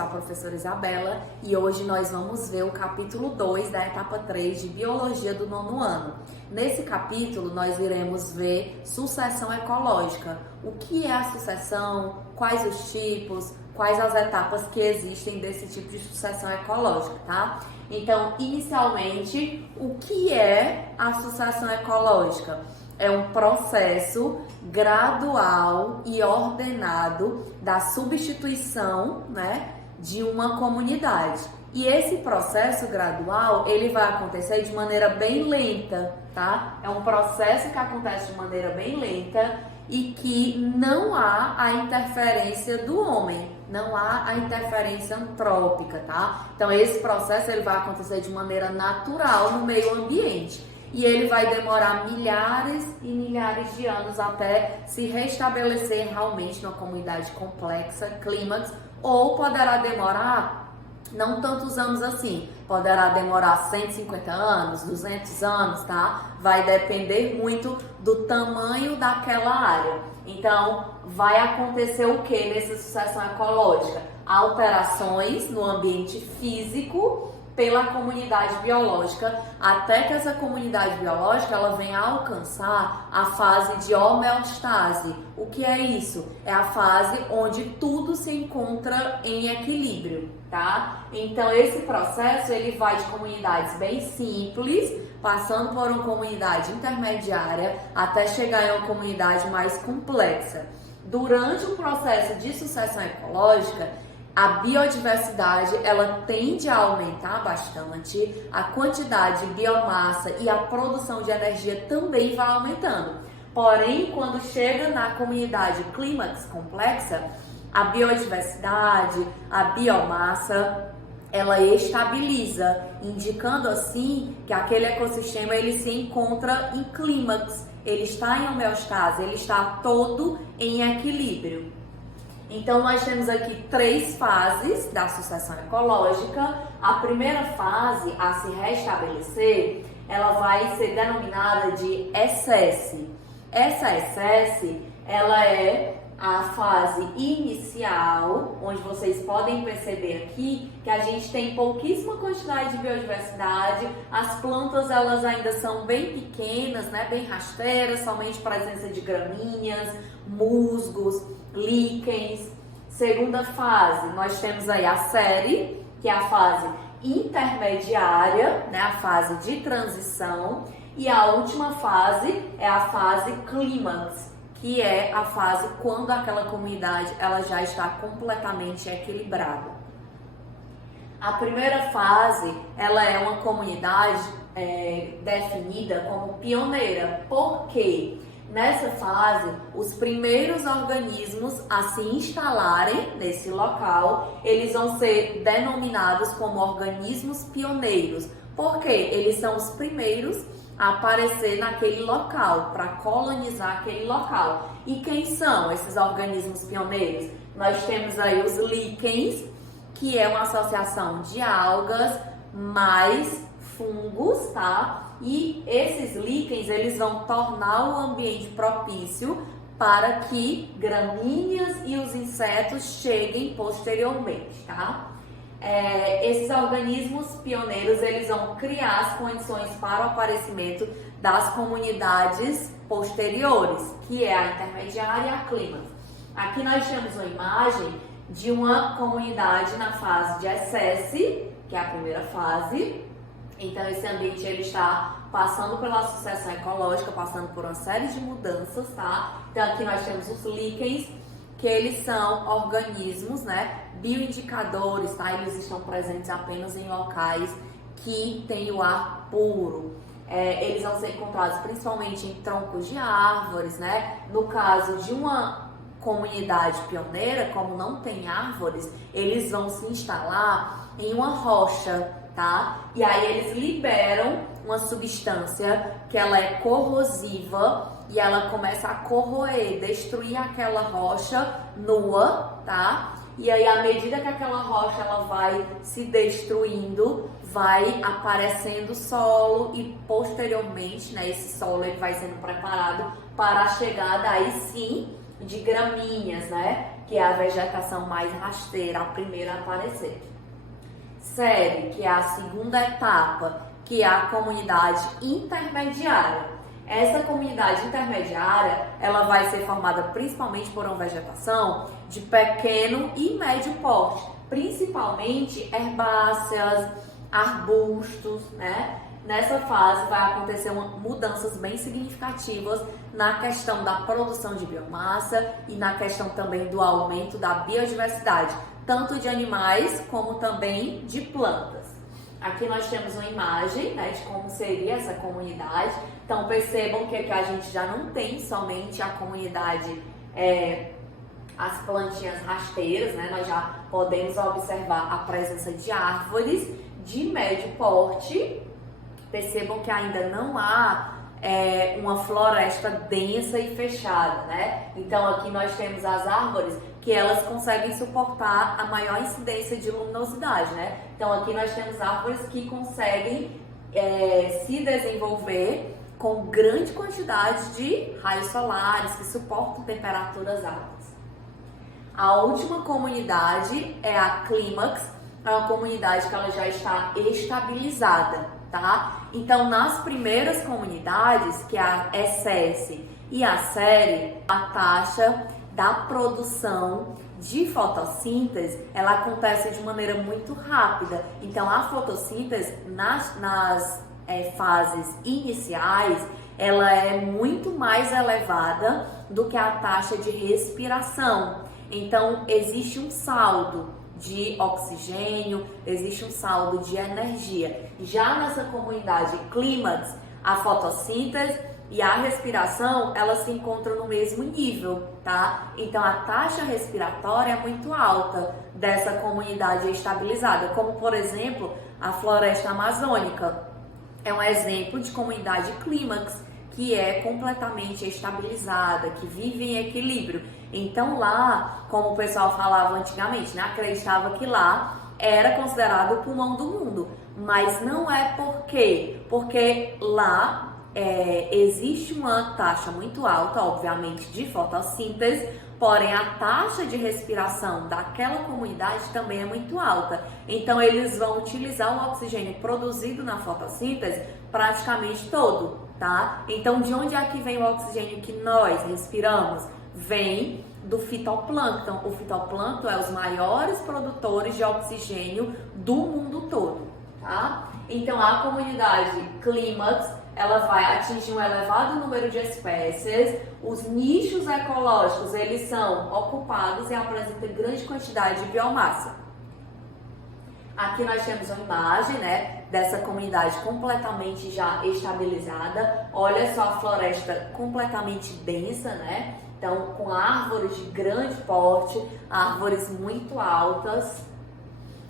sou a professora Isabela e hoje nós vamos ver o capítulo 2 da etapa 3 de Biologia do 9º ano. Nesse capítulo nós iremos ver sucessão ecológica. O que é a sucessão, quais os tipos, quais as etapas que existem desse tipo de sucessão ecológica, tá? Então, inicialmente, o que é a sucessão ecológica? É um processo gradual e ordenado da substituição, de uma comunidade. E esse processo gradual, ele vai acontecer de maneira bem lenta, tá? É um processo que acontece de maneira bem lenta e que não há a interferência do homem, não há a interferência antrópica, tá? Então, esse processo ele vai acontecer de maneira natural no meio ambiente. E ele vai demorar milhares e milhares de anos até se restabelecer realmente numa comunidade complexa, clímax, ou poderá demorar não tantos anos assim, poderá demorar 150 anos, 200 anos, tá? Vai depender muito do tamanho daquela área. Então, vai acontecer o que nessa sucessão ecológica? Alterações no ambiente físico pela comunidade biológica, até que essa comunidade biológica ela venha a alcançar a fase de homeostase. O que é isso? É a fase onde tudo se encontra em equilíbrio, tá? Então, esse processo ele vai de comunidades bem simples, passando por uma comunidade intermediária, até chegar em uma comunidade mais complexa. Durante o processo de sucessão ecológica, a biodiversidade ela tende a aumentar bastante, a quantidade de biomassa e a produção de energia também vai aumentando. Porém, quando chega na comunidade clímax complexa, a biodiversidade, a biomassa, ela estabiliza, indicando assim que aquele ecossistema ele se encontra em clímax, ele está em homeostase, ele está todo em equilíbrio. Então, nós temos aqui 3 fases da sucessão ecológica. A primeira fase a se restabelecer, ela vai ser denominada de ESS. Essa ESS, ela é a fase inicial, onde vocês podem perceber aqui que a gente tem pouquíssima quantidade de biodiversidade, as plantas elas ainda são bem pequenas, bem rasteiras, somente presença de gramíneas, musgos, líquens. Segunda fase, nós temos aí a série, que é a fase intermediária, a fase de transição, e a última fase é a fase clímax, que é a fase quando aquela comunidade ela já está completamente equilibrada. A primeira fase, ela é uma comunidade definida como pioneira. Por quê? Nessa fase, os primeiros organismos a se instalarem nesse local, eles vão ser denominados como organismos pioneiros. Por quê? Eles são os primeiros a aparecer naquele local, para colonizar aquele local. E quem são esses organismos pioneiros? Nós temos aí os líquens, que é uma associação de algas mais fungos, tá? E esses líquens, eles vão tornar o ambiente propício para que gramíneas e os insetos cheguem posteriormente, tá? Esses organismos pioneiros, eles vão criar as condições para o aparecimento das comunidades posteriores, que é a intermediária e a clímax. Aqui nós temos uma imagem de uma comunidade na fase de ESS, que é a primeira fase. Então, esse ambiente ele está passando pela sucessão ecológica, passando por uma série de mudanças, tá? Então, aqui nós temos os líquens, que eles são organismos, bioindicadores, tá? Eles estão presentes apenas em locais que têm o ar puro. Eles vão ser encontrados principalmente em troncos de árvores, No caso de uma comunidade pioneira, como não tem árvores, eles vão se instalar em uma rocha, tá? E aí eles liberam uma substância que ela é corrosiva e ela começa a corroer, destruir aquela rocha nua, tá? E aí, à medida que aquela rocha ela vai se destruindo, vai aparecendo solo e posteriormente, esse solo ele vai sendo preparado para a chegada aí sim de gramíneas, né? Que é a vegetação mais rasteira, a primeira a aparecer. Série, que é a segunda etapa, que é a comunidade intermediária. Essa comunidade intermediária, ela vai ser formada principalmente por uma vegetação de pequeno e médio porte, principalmente herbáceas, arbustos, né? Nessa fase vai acontecer mudanças bem significativas na questão da produção de biomassa e na questão também do aumento da biodiversidade, tanto de animais como também de plantas. Aqui nós temos uma imagem, né, de como seria essa comunidade. Então percebam que aqui a gente já não tem somente a comunidade, as plantinhas rasteiras, né? Nós já podemos observar a presença de árvores de médio porte. Percebam que ainda não há uma floresta densa e fechada, né? Então aqui nós temos as árvores que elas conseguem suportar a maior incidência de luminosidade, né? Então aqui nós temos árvores que conseguem se desenvolver com grande quantidade de raios solares, que suportam temperaturas altas. A última comunidade é a clímax, é uma comunidade que ela já está estabilizada, tá? Então, nas primeiras comunidades, que é a SS e a série, a taxa da produção de fotossíntese, ela acontece de maneira muito rápida. Então, a fotossíntese nas fases iniciais, ela é muito mais elevada do que a taxa de respiração. Então, existe um saldo de oxigênio, existe um saldo de energia. Já nessa comunidade clímax, a fotossíntese e a respiração, elas se encontram no mesmo nível, tá? Então a taxa respiratória é muito alta dessa comunidade estabilizada, como por exemplo, a floresta amazônica. É um exemplo de comunidade clímax, que é completamente estabilizada, que vive em equilíbrio. Então lá, como o pessoal falava antigamente, né, acreditava que lá era considerado o pulmão do mundo. Mas não é por quê? Porque lá existe uma taxa muito alta, obviamente, de fotossíntese, porém a taxa de respiração daquela comunidade também é muito alta. Então eles vão utilizar o oxigênio produzido na fotossíntese praticamente todo, tá? Então de onde é que vem o oxigênio que nós respiramos? Vem do fitoplâncton. O fitoplâncton é os maiores produtores de oxigênio do mundo todo, tá? Então a comunidade clímax, ela vai atingir um elevado número de espécies. Os nichos ecológicos, eles são ocupados e apresentam grande quantidade de biomassa. Aqui nós temos uma imagem, né, dessa comunidade completamente já estabilizada. Olha só a floresta completamente densa, né? Então, com árvores de grande porte, árvores muito altas.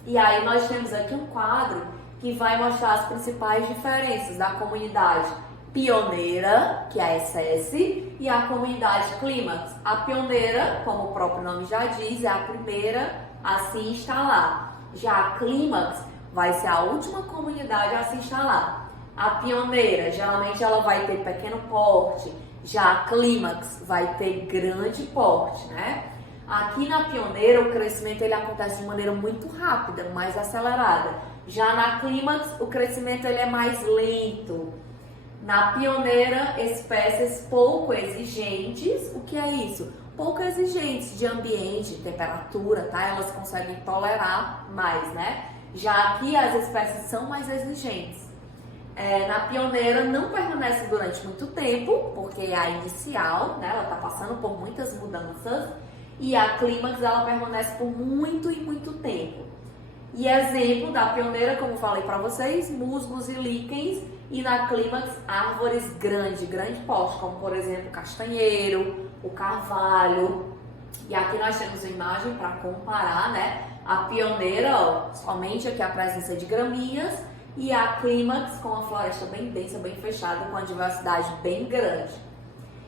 E aí nós temos aqui um quadro que vai mostrar as principais diferenças da comunidade pioneira, que é a SS, e a comunidade clímax. A pioneira, como o próprio nome já diz, é a primeira a se instalar. Já a clímax vai ser a última comunidade a se instalar. A pioneira, geralmente ela vai ter pequeno porte, já a clímax vai ter grande porte, né? Aqui na pioneira, o crescimento ele acontece de maneira muito rápida, mais acelerada. Já na clímax, o crescimento ele é mais lento. Na pioneira, espécies pouco exigentes. O que é isso? Pouco exigentes de ambiente, de temperatura, tá? Elas conseguem tolerar mais, né? Já aqui, as espécies são mais exigentes. Na pioneira, não permanece durante muito tempo, porque é a inicial, né? Ela está passando por muitas mudanças. E a clímax, ela permanece por muito e muito tempo. E exemplo da pioneira, como falei para vocês, musgos e líquens, e na clímax, árvores grande porte, como por exemplo o castanheiro, o carvalho. E aqui nós temos uma imagem para comparar, né? A pioneira, ó, somente aqui a presença de gramíneas, e a clímax com a floresta bem densa, bem fechada, com a diversidade bem grande.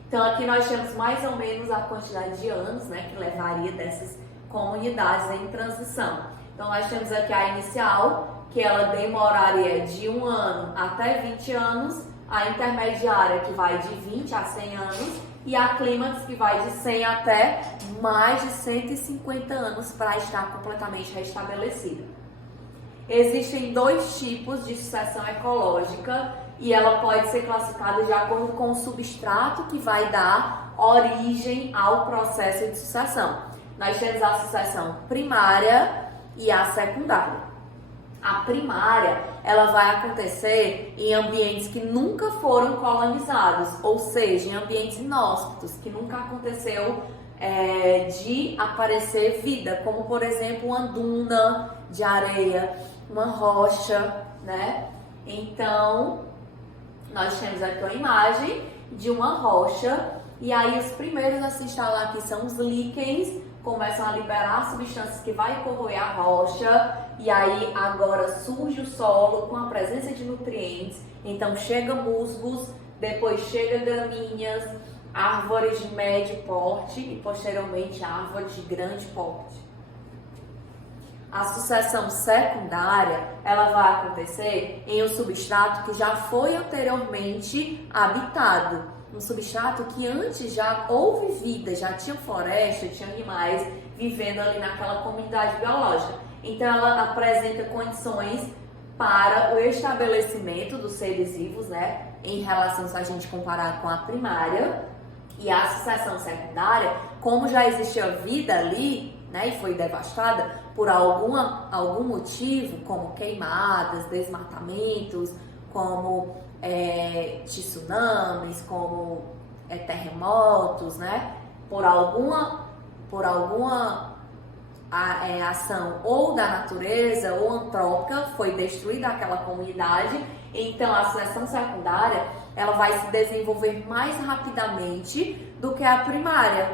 Então aqui nós temos mais ou menos a quantidade de anos, né, que levaria dessas comunidades em transição. Então nós temos aqui a inicial, que ela demoraria de 1 ano até 20 anos, a intermediária, que vai de 20 a 100 anos, e a clímax, que vai de 100 até mais de 150 anos para estar completamente restabelecida. Existem dois tipos de sucessão ecológica e ela pode ser classificada de acordo com o substrato que vai dar origem ao processo de sucessão. Nós temos a sucessão primária e a secundária. A primária, ela vai acontecer em ambientes que nunca foram colonizados, ou seja, em ambientes inóspitos, que nunca aconteceu de aparecer vida, como por exemplo uma duna de areia, uma rocha, né? Então, nós temos aqui uma imagem de uma rocha, e aí os primeiros a se instalar aqui são os líquens, começam a liberar substâncias que vai corroer a rocha, e aí agora surge o solo com a presença de nutrientes, então chega musgos, depois chega gramíneas, árvores de médio porte e posteriormente árvores de grande porte. A sucessão secundária, ela vai acontecer em um substrato que já foi anteriormente habitado. Um substrato que antes já houve vida, já tinha floresta, tinha animais vivendo ali naquela comunidade biológica. Então ela apresenta condições para o estabelecimento dos seres vivos, né? Em relação, se a gente comparar com a primária. E a sucessão secundária, como já existia vida ali, né, e foi devastada por algum motivo, como queimadas, desmatamentos, como tsunamis, como terremotos, né, por alguma ação ou da natureza ou antrópica, foi destruída aquela comunidade. Então a sucessão secundária, ela vai se desenvolver mais rapidamente do que a primária.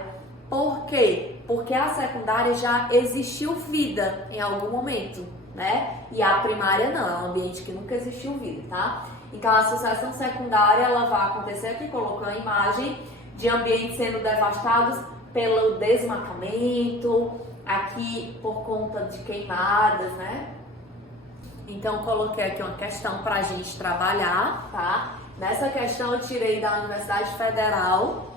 Por quê? Porque a secundária já existiu vida em algum momento, né? E a primária não, é um ambiente que nunca existiu vida, tá? Então a sucessão secundária, ela vai acontecer, aqui colocando a imagem de ambientes sendo devastados pelo desmatamento, aqui por conta de queimadas, né? Então coloquei aqui uma questão para a gente trabalhar, tá? Nessa questão eu tirei da Universidade Federal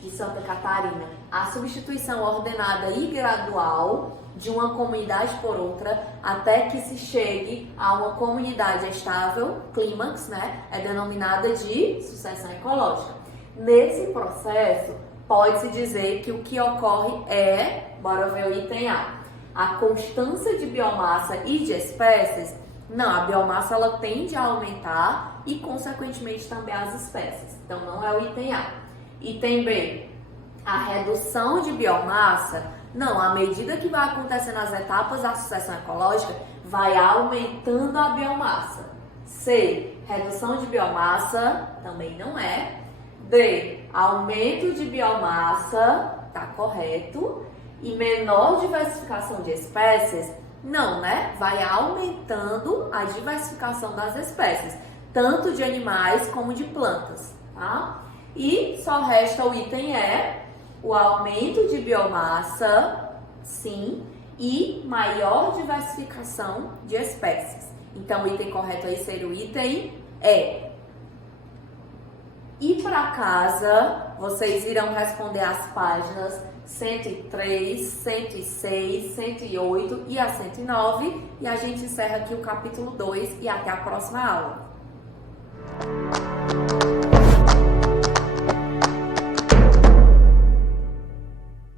de Santa Catarina a substituição ordenada e gradual de uma comunidade por outra até que se chegue a uma comunidade estável, clímax, né? É denominada de sucessão ecológica. Nesse processo, pode-se dizer que o que ocorre bora ver o item A constância de biomassa e de espécies. Não, a biomassa ela tende a aumentar e, consequentemente, também as espécies. Então, não é o item A. Item B, a redução de biomassa. Não, à medida que vai acontecendo as etapas da sucessão ecológica, vai aumentando a biomassa. C, redução de biomassa, também não é. D, aumento de biomassa, tá correto. E menor diversificação de espécies, não, né? Vai aumentando a diversificação das espécies, tanto de animais como de plantas, tá? E só resta o item E, o aumento de biomassa, sim, e maior diversificação de espécies. Então, o item correto aí seria o item E. E para casa, vocês irão responder as páginas 103, 106, 108 e a 109. E a gente encerra aqui o capítulo 2 e até a próxima aula.